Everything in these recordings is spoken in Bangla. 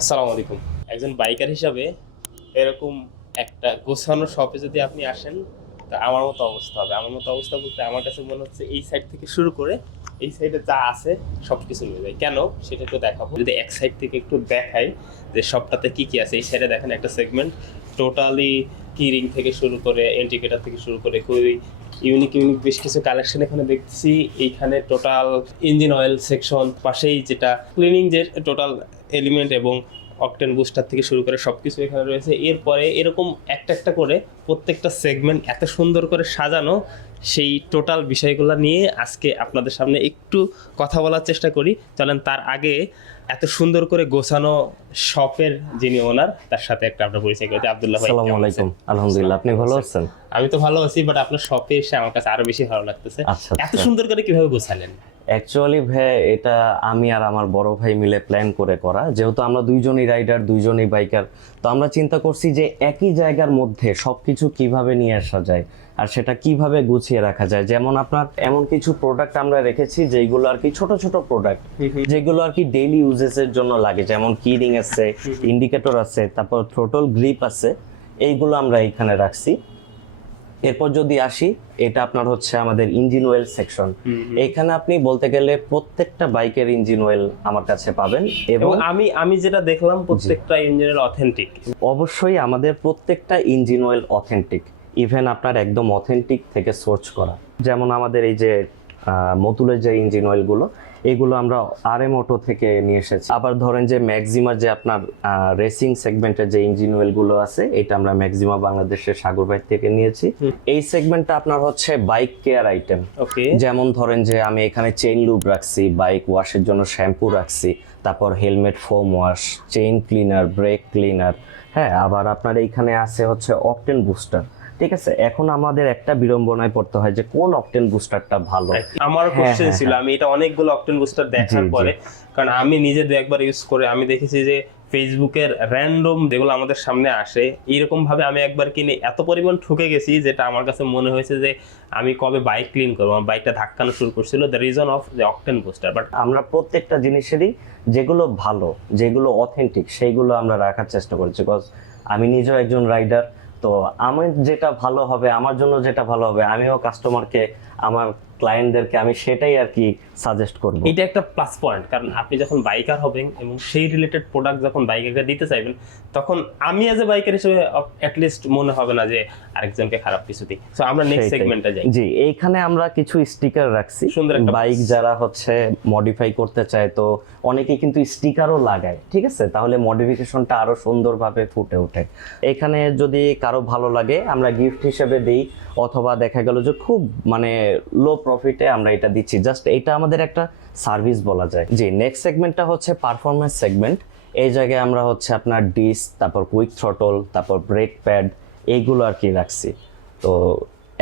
আসসালামু আলাইকুম। একজন বাইকার হিসাবে এরকম একটা গোছানো শপে যদি আপনি আসেন, তা আমার মতো অবস্থা হবে। আমার মতো অবস্থা বলতে আমার কাছে মনে হচ্ছে এই সাইড থেকে শুরু করে এই সাইডে যা আছে সব কিছু নিয়ে যায়। কেন? সেটা একটু দেখাবো। যদি এক সাইড থেকে একটু দেখাই যে সবটাতে কি কি আছে, এই সাইডে দেখেন একটা সেগমেন্ট টোটালি কিরিং থেকে শুরু করে ইন্ডিকেটার থেকে শুরু করে, খুবই ইউনিক ইউনিক বেশ কিছু কালেকশন এখানে দেখছি এইখানে টোটাল ইঞ্জিন অয়েল সেকশন পাশেই যেটা ক্লিনিং যে টোটাল এলিমেন্ট এবং অকটেন বুস্টার থেকে শুরু করে সব কিছু এখানে রয়েছে। এরপরে এরকম একটা একটা করে প্রত্যেকটা সেগমেন্ট এত সুন্দর করে সাজানো সেই টোটাল বিষয়গুলো নিয়ে আজকে আপনাদের সামনে একটু কথা বলার চেষ্টা করি। চলেন তার আগে এত সুন্দর করে গোছানো শপের যিনি ওনার তার সাথে একটা আপনার পরিচয় করতে আব্দুল্লাহ ভাই আসসালামু আলাইকুম। আলহামদুলিল্লাহ আপনি ভালো আছেন? আমি তো ভালো আছি বাট আপনার শপে এসে আমার কাছে আরও বেশি ভালো লাগতেছে। আচ্ছা এত সুন্দর করে কীভাবে গোছালেন? অ্যাকচুয়ালি ভাই এটা আমি আর আমার বড় ভাই মিলে প্ল্যান করে করা। যেহেতু আমরা দুইজনই রাইডার দুইজনই বাইকার তো আমরা চিন্তা করছি যে একই জায়গার মধ্যে সব কিছু কীভাবে নিয়ে আসা যায় আর সেটা কীভাবে গুছিয়ে রাখা যায়। যেমন আপনার এমন কিছু প্রোডাক্ট আমরা রেখেছি যেগুলো আর কি ছোট ছোট প্রোডাক্ট যেগুলো আর কি ডেইলি ইউজেসের জন্য লাগে। যেমন কিরিং আছে ইন্ডিকেটর আছে তারপর থ্রোটল গ্রিপ আছে এইগুলো আমরা এখানে রাখছি। এরপর যদি আসি এটা আপনার হচ্ছে আমাদের ইঞ্জিন অয়েল সেকশন এখানে আপনি বলতে গেলে প্রত্যেকটা বাইকের ইঞ্জিন অয়েল আমার কাছে পাবেন এবং আমি আমি যেটা দেখলাম প্রত্যেকটা ইঞ্জিনের অথেন্টিক অবশ্যই আমাদের প্রত্যেকটা ইঞ্জিন অয়েল অথেন্টিক ইভেন আপনার একদম অথেন্টিক থেকে সোর্স করা। যেমন আমাদের এই যে মতুলের যে ইঞ্জিন অয়েলগুলো এগুলো আমরা আর এম অটো থেকে নিয়ে এসেছি। আবার ধরেন যে ম্যাক্সিমার যে আপনার রেসিং সেগমেন্টের যে ইঞ্জিন অয়েলগুলো আছে এটা আমরা ম্যাক্সিমা বাংলাদেশের সাগর বাইক থেকে নিয়েছি। এই সেগমেন্টটা আপনার হচ্ছে বাইক কেয়ার আইটেম ওকে যেমন ধরেন যে আমি এখানে চেইন লুব রাখছি বাইক ওয়াশের জন্য শ্যাম্পু রাখছি তারপর helmet foam wash chain cleaner brake cleaner হ্যাঁ আবার আপনার এইখানে আছে হচ্ছে অকটেন বুস্টার ঠিক আছে এখন আমাদের একটা বিড়ম্বনায় পড়তে হয় যে কোন অকটেন বুস্টারটা ভালো আমার হ্যাঁ, কোশ্চেন হ্যাঁ, ছিল আমি এটা অনেকগুলো অকটেন বুস্টার দেখার। পরে কারণ আমি নিজে দু একবার ইউজ করে আমি দেখেছি যে ফেসবুকের র্যান্ডম যেগুলো আমাদের সামনে আসে এইরকম ভাবে আমি একবার কিনে এত পরিমাণ ঠকে গেছি যেটা আমার কাছে মনে হয়েছে যে আমি কবে বাইক ক্লিন করব আমার বাইকটা ধাক্কানো শুরু করছিল the reason of the octane booster but আমরা প্রত্যেকটা জিনিসেরই যেগুলো ভালো যেগুলো অথেন্টিক সেইগুলো আমরা রাখার চেষ্টা করছি বিকজ আমি নিজেও একজন রাইডার তো আমি যেটা ভালো হবে আমার জন্য যেটা ভালো হবে আমিও কাস্টমারকে আমার ক্লায়েন্টদেরকে আমি সেটাই আর কি সাজেস্ট করব। এটা একটা প্লাস পয়েন্ট কারণ আপনি যখন বাইকার হবেন এবং সেই রিলেটেড প্রোডাক্ট যখন বাইকারকে দিতে চাইবেন তখন আমি এজ এ বাইকার হিসেবে অ্যাটলিস্ট মনে হবে না যে আরেকজনকে খারাপ কিছু দিই। সো আমরা নেক্সট সেগমেন্টে যাই। জি এইখানে আমরা কিছু স্টিকার রাখছি। সুন্দর একটা বাইক যারা হচ্ছে মডিফাই করতে চায় তো অনেকে কিন্তু স্টিকারও লাগায় ঠিক আছে? তাহলে মডিফিকেশনটা আরও সুন্দরভাবে ফুটে ওঠে। এখানে যদি কারও ভালো লাগে আমরা গিফট হিসেবে দিই অথবা দেখা গেল যে খুব মানে লো প্রফিটে আমরা এটা দিচ্ছি। জাস্ট এটা আমাদের একটা সার্ভিস বলা যায়। জি নেক্সট সেগমেন্টটা হচ্ছে পারফরমেন্স সেগমেন্ট এই জায়গায় আমরা হচ্ছে আপনার ডিস তারপর কুইক থ্রটল তারপর ব্রেক প্যাড এইগুলো আর কি রাখছি। তো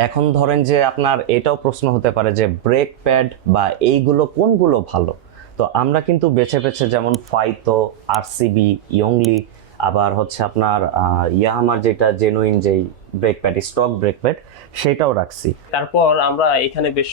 এখন ধরেন যে আপনার এটাও প্রশ্ন হতে পারে যে ব্রেক প্যাড বা এইগুলো কোনগুলো ভালো? তো আমরা কিন্তু বেছে বেছে যেমন ফাইতো আরসিবি ইয়ংলি আবার হচ্ছে আপনার ইয়াহামার যেটা জেনুইন যেই brake pad stock brake pad সেটাও রাখছি। তারপর আমরা এখানে বেশ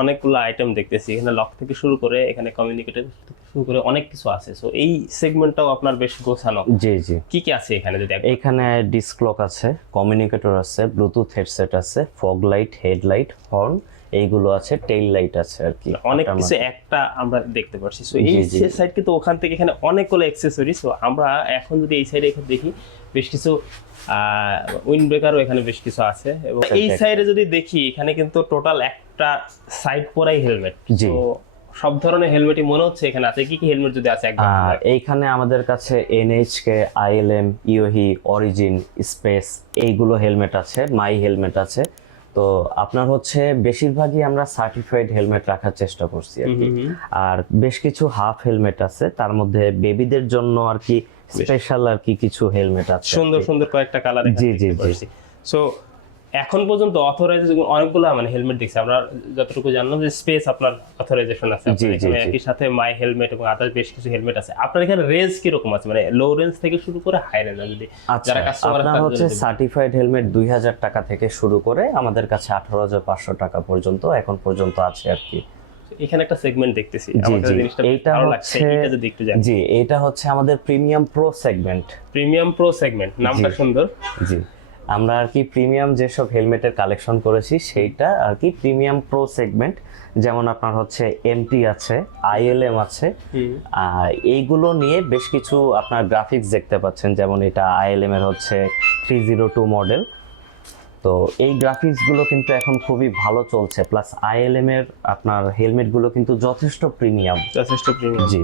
অনেকগুলো আইটেম দেখতেছি। এখানে লক থেকে শুরু করে এখানে কমিউনিকেটর থেকে শুরু করে অনেক কিছু আছে। সো এই সেগমেন্টটাও আপনার বেশ গোছানো। জি জি। কি কি আছে এখানে যদি এখানে ডিসক্লক আছে কমিউনিকেটর আছে ব্লুটুথ হেডসেট আছে ফগ লাইট হেডলাইট হর্ন এইগুলো আছে টেইল লাইট আছে আর কি। অনেক কিছু একটা আমরা দেখতে পাচ্ছি সো এই। সাইড কিন্তু ওখান থেকে এখানে অনেকগুলো অ্যাক্সেসরি সো আমরা এখন যদি এই সাইডে এখানে দেখি বেশ কিছু উইন্ড ব্রেকারও এখানে বেশ কিছু আছে এবং এই সাইডে যদি দেখি এখানে কিন্তু টোটাল একটা সাইড পরাই হেলমেট জি। সব ধরনের হেলমেটই মনে হচ্ছে এখানে আছে। কি কি হেলমেট যদি আছে এইখানে আমাদের কাছে এনএইচকে আইএলএম ইওহি অরিজিন স্পেস এইগুলো হেলমেট আছে মাই হেলমেট আছে। তো আপনার হচ্ছে বেশিরভাগই আমরা সার্টিফাইড হেলমেট রাখার চেষ্টা করছি আর কি। আর বেশ কিছু হাফ হেলমেট আছে তার মধ্যে বেবিদের জন্য আর কি স্পেশাল আর কি কিছু হেলমেট আছে সুন্দর সুন্দর কয়েকটা কালার জি, জি, জি। সো এখন পর্যন্ত অথরাইজ অনেকগুলো মানে হেলমেট দেখছি। আমরা যতটুকু জানলাম যে স্পেস আপনার অথরাইজেশন আছে। একই সাথে মাই হেলমেট এবং আদার বেশ কিছু হেলমেট আছে। আপনার এখানে রেঞ্জ কীরকম আছে? মানে লো রেঞ্জ থেকে শুরু করে হাই রেঞ্জ যদি আচ্ছা যারা কাস্টমার আপনার হচ্ছে সার্টিফাইড হেলমেট দুই হাজার টাকা থেকে শুরু করে আমাদের কাছে আঠারো হাজার পাঁচশো টাকা পর্যন্ত এখন পর্যন্ত আছে আর কি। এখানে একটা সেগমেন্ট দেখতেছি। জি। জিনিসটা ভালো লাগছে হচ্ছে- এটা যদি একটু জি এটা হচ্ছে আমাদের premium pro segment premium pro segment নামটা সুন্দর। জি। আমরা আর কি প্রিমিয়াম যেসব হেলমেটের কালেকশন করেছি সেইটা আর কি প্রিমিয়াম প্রো সেগমেন্ট যেমন আপনার হচ্ছে এমপি আছে আইএলএম আছে। আর এইগুলো নিয়ে বেশ কিছু আপনার গ্রাফিক্স দেখতে পাচ্ছেন যেমন এটা আইএলএম এর হচ্ছে থ্রি জিরো টু মডেল তো এই গ্রাফিক্সগুলো কিন্তু এখন খুবই ভালো চলছে প্লাস আইএলএম এর আপনার হেলমেটগুলো কিন্তু যথেষ্ট প্রিমিয়াম যথেষ্ট প্রিমিয়াম জি।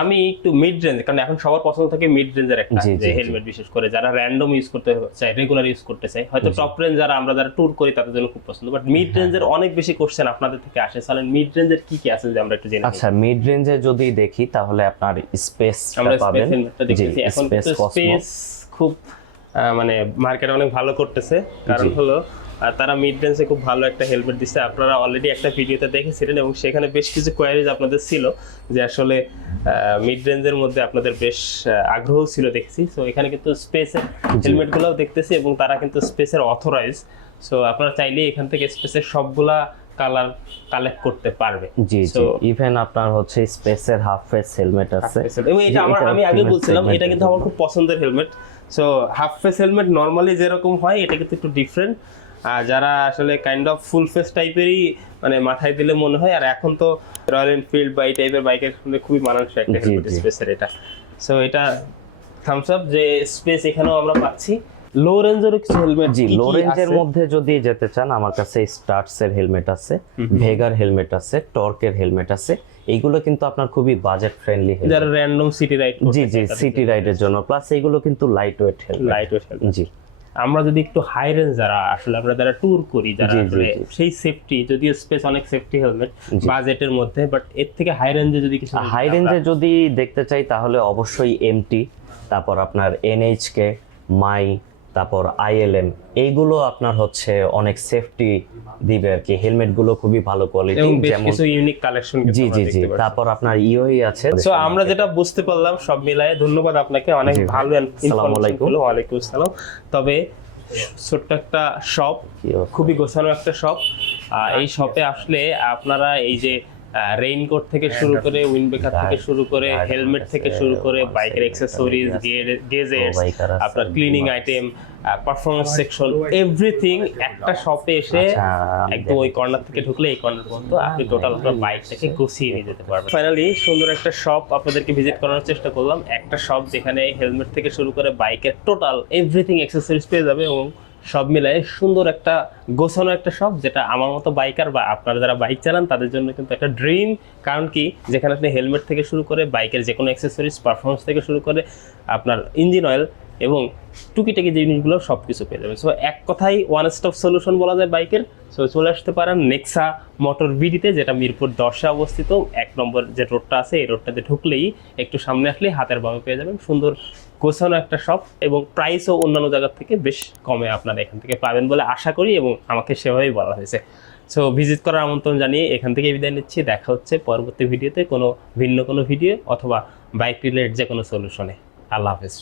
আমি একটু মিড রেঞ্জ কারণ এখন সবার পছন্দ থাকে মিড রেঞ্জের একটা যে। হেলমেট বিশেষ করে যারা র্যান্ডম ইউজ করতে চায় রেগুলার ইউজ করতে চায়। হয়তো টপ রেঞ্জ যারা আমরা যারা ট্যুর করি তাদের জন্য খুব পছন্দ। But mid. রেঞ্জের অনেক বেশি কোশ্চেন আপনাদের থেকে আসে। তাহলে মিড রেঞ্জের কি কি আছে যদি আমরা একটু জেনে। আচ্ছা মিড রেঞ্জে যদি দেখি তাহলে আপনার স্পেস আমরা স্পেস হেলমেটটা জি দেখতেছি। এখন স্পেস স্পেস খুব মানে মার্কেট অনেক ভালো করতেছে। কারণ। হলো তারা মিড রেঞ্জে খুব ভালো একটা হেলমেট দিচ্ছে আপনারা অলরেডি একটা ভিডিওতে দেখেছিলেন এবং সেখানে বেশ কিছু কোয়ারিজ আপনাদের ছিল যে আসলে মিড রেঞ্জের মধ্যে আপনাদের বেশ আগ্রহ ছিল দেখেছি। তো এখানে কিন্তু স্পেসের হেলমেটগুলোও দেখতেছি এবং তারা কিন্তু স্পেসের অথরাইজ সো আপনারা চাইলে এখান থেকে স্পেসের সবগুলা কালার কালেক্ট করতে পারবে। জি জি। So- ইভেন আপনার হচ্ছে স্পেসের হাফ ফেস হেলমেট আছে। এবং এটা আমার আমি আগে বলছিলাম এটা কিন্তু আমার খুব পছন্দের helmet so half face helmet normally যেরকম হয় এটা কিন্তু একটু ডিফারেন্ট আর যারা আসলে কাইন্ড অফ ফুল ফেস টাইপেরই মানে মাথায় দিলে মনে হয় আর এখন তো রয়্যাল এনফিল্ড বা এই টাইপের বাইকের সঙ্গে খুবই মানানসই একটা হেলমেট স্পেসের এটা। সো এটা থামস আপ যে স্পেস এখানেও আমরা পাচ্ছি। লো রেঞ্জেরও কিছু হেলমেট জি লো রেঞ্জের মধ্যে যদি যেতে চান আমার কাছে স্টার্টস এর হেলমেট আছে ভেগার হেলমেট আছে টর্কের হেলমেট আছে। এইগুলো কিন্তু আপনার খুবই বাজেট ফ্রেন্ডলি যারা র্যান্ডম সিটি রাইড জি জি সিটি রাইডের জন্য। প্লাস এইগুলো কিন্তু light weight helmet light weight জি। আমরা যদি একটু হাই রেঞ্জ যারা আসলে আমরা যারা ট্যুর করি যারা আসলে সেই সেফটি যদিও স্পেস অনেক সেফটি হেলমেট বাজেটের মধ্যে বাট এর থেকে হাই রেঞ্জে যদি কিছু হাই রেঞ্জে যদি দেখতে চাই তাহলে অবশ্যই এমটি তারপর আপনার এনএইচকে মাই তারপর আইএলএম এইগুলো আপনার হচ্ছে অনেক সেফটি দিবে আর কি। হেলমেটগুলো খুবই ভালো কোয়ালিটি যেমন কিছু ইউনিক কালেকশন জি জি জি। তারপর আপনার ইওই আছে সো আমরা যেটা বুঝতে পারলাম সব মিলায়ে ধন্যবাদ আপনাকে অনেক ভালো আসসালামু আলাইকুম। হলো ওয়ালাইকুম আসসালাম। তবে ছোট্ট একটা শপ খুবই গোছানো একটা শপ এই শপে আসলে আপনারা এই যে রেইনকোট থেকে শুরু করে উইন্ডব্রেকার থেকে শুরু করে হেলমেট থেকে শুরু করে বাইকের অ্যাক্সেসরিজ গেজেটস আপনার cleaning item performance section everything একটা শপে এসে আচ্ছা, একদম ওই কর্নার থেকে ঢুকলে এই কর্নার পর্যন্ত আপনি টোটাল আপনার বাইকটাকে গুছিয়ে নিয়ে যেতে পারবেন। ফাইনালি সুন্দর একটা শপ আপনাদেরকে ভিজিট করানোর চেষ্টা করলাম। একটা শপ যেখানে হেলমেট থেকে শুরু করে বাইকের টোটাল এভরিথিং অ্যাক্সেসরিজ পেয়ে যাবে এবং সব মিলায় সুন্দর একটা গোছানো একটা শপ যেটা আমার মতো বাইকার বা আপনারা যারা বাইক চালান, তাদের জন্য কিন্তু একটা ড্রিম কারণ কি? যেখানে আপনি হেলমেট থেকে শুরু করে বাইকের যে কোনো অ্যাক্সেসরিজ পারফরমেন্স থেকে শুরু করে আপনার ইঞ্জিন অয়েল এবং টুকিটাকি জিনিসগুলো সব কিছু পেয়ে যাবেন। সো এক কথাই ওয়ান স্টপ সলিউশন বলা যায় বাইকের সো চলে আসতে পারেন নেক্সা মোটর বিডিতে যেটা মিরপুর দশে অবস্থিত। এক নম্বর যে রোডটা আছে, এই রোডটাতে ঢুকলেই একটু সামনে আসলেই হাতের বামে পেয়ে যাবেন। সুন্দর গোছানো একটা শপ এবং প্রাইসও অন্যান্য জায়গার থেকে বেশ কমে আপনারা এখান থেকে পাবেন বলে আশা করি এবং আমাকে সেভাবেই বলা হয়েছে। সো ভিজিট করার আমন্ত্রণ জানিয়ে এখান থেকে বিদায় নিচ্ছি। দেখা হচ্ছে পরবর্তী ভিডিওতে কোনো ভিন্ন কোনো ভিডিও অথবা বাইক রিলেটেড যে কোনো সলিউশনে আল্লাহ হাফেজ।